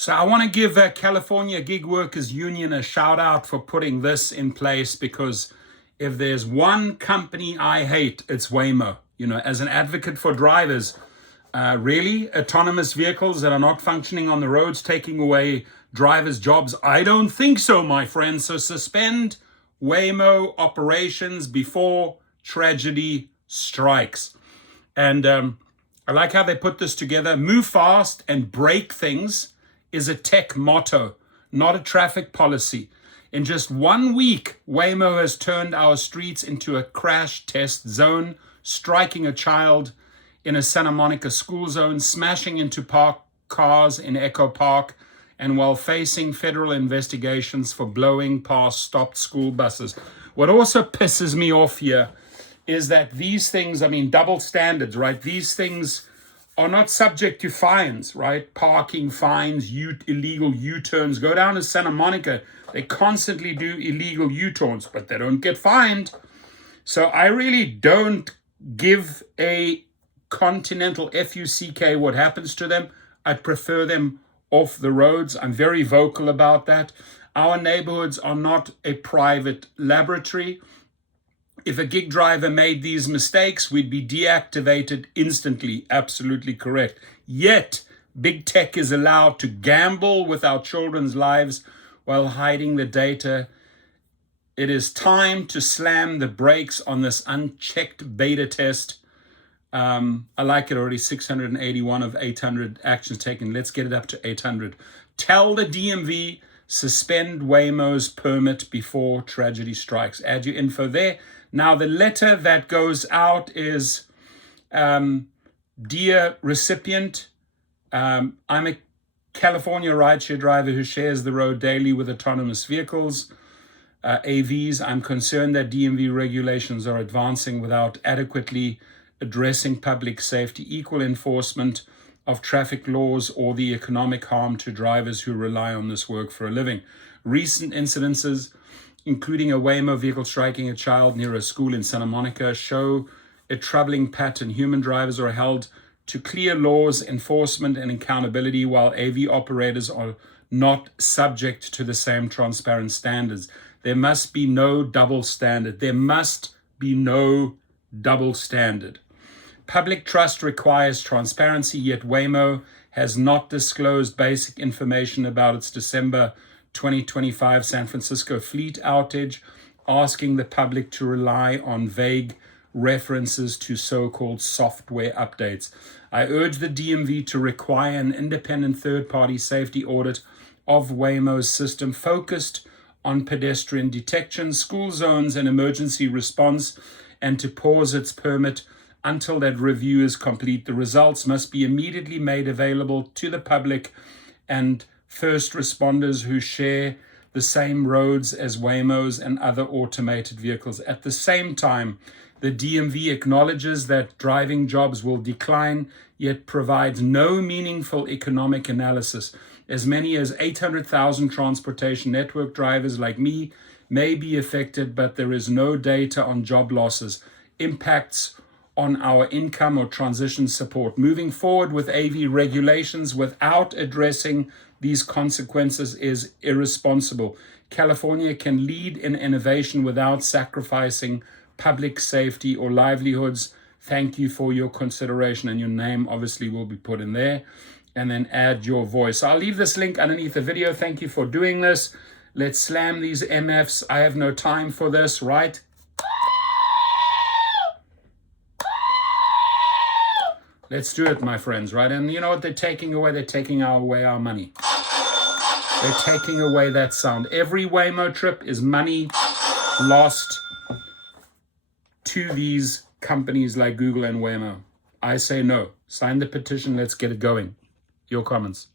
So I want to give California Gig Workers Union a shout out for putting this in place, because if there's one company I hate, it's Waymo. You know, as an advocate for drivers, really, autonomous vehicles that are not functioning on the roads, taking away drivers' jobs? I don't think so, my friend. So suspend Waymo operations before tragedy strikes. And I like how they put this together. Move fast and break things is a tech motto, not a traffic policy. In just 1 week, Waymo has turned our streets into a crash test zone, striking a child in a Santa Monica school zone, smashing into parked cars in Echo Park, and while facing federal investigations for blowing past stopped school buses. What also pisses me off here is that these things, I mean, double standards, right? These things are not subject to fines, right? Parking fines, illegal U-turns. Go down to Santa Monica, they constantly do illegal U-turns, but they don't get fined. So I really don't give a continental FUCK what happens to them. I'd prefer them off the roads. I'm very vocal about that. Our neighborhoods are not a private laboratory. If a gig driver made these mistakes, we'd be deactivated instantly. Absolutely correct. Yet, big tech is allowed to gamble with our children's lives while hiding the data. It is time to slam the brakes on this unchecked beta test. I like it already. 681 of 800 actions taken. Let's get it up to 800. Tell the DMV, suspend Waymo's permit before tragedy strikes. Add your info there. Now, the letter that goes out is, dear recipient, I'm a California rideshare driver who shares the road daily with autonomous vehicles, AVs. I'm concerned that DMV regulations are advancing without adequately addressing public safety, equal enforcement of traffic laws, or the economic harm to drivers who rely on this work for a living. Recent incidences, including a Waymo vehicle striking a child near a school in Santa Monica, show a troubling pattern. Human drivers are held to clear laws, enforcement, and accountability, while AV operators are not subject to the same transparent standards. There must be no double standard. There must be no double standard. Public trust requires transparency, yet Waymo has not disclosed basic information about its December 2025 San Francisco fleet outage, asking the public to rely on vague references to so-called software updates. I urge the DMV to require an independent third-party safety audit of Waymo's system focused on pedestrian detection, school zones, and emergency response, and to pause its permit until that review is complete. The results must be immediately made available to the public and first responders who share the same roads as Waymo's and other automated vehicles. At the same time, the DMV acknowledges that driving jobs will decline, yet provides no meaningful economic analysis. As many as 800,000 transportation network drivers like me may be affected, but there is no data on job losses, impacts on our income, or transition support. Moving forward with AV regulations without addressing these consequences is irresponsible. California can lead in innovation without sacrificing public safety or livelihoods. Thank you for your consideration, and your name obviously will be put in there, and then add your voice. I'll leave this link underneath the video. Thank you for doing this. Let's slam these MFs. I have no time for this, right? Let's do it, my friends, right? And you know what they're taking away? They're taking away our money. They're taking away that sound. Every Waymo trip is money lost to these companies like Google and Waymo. I say no. Sign the petition. Let's get it going. Your comments.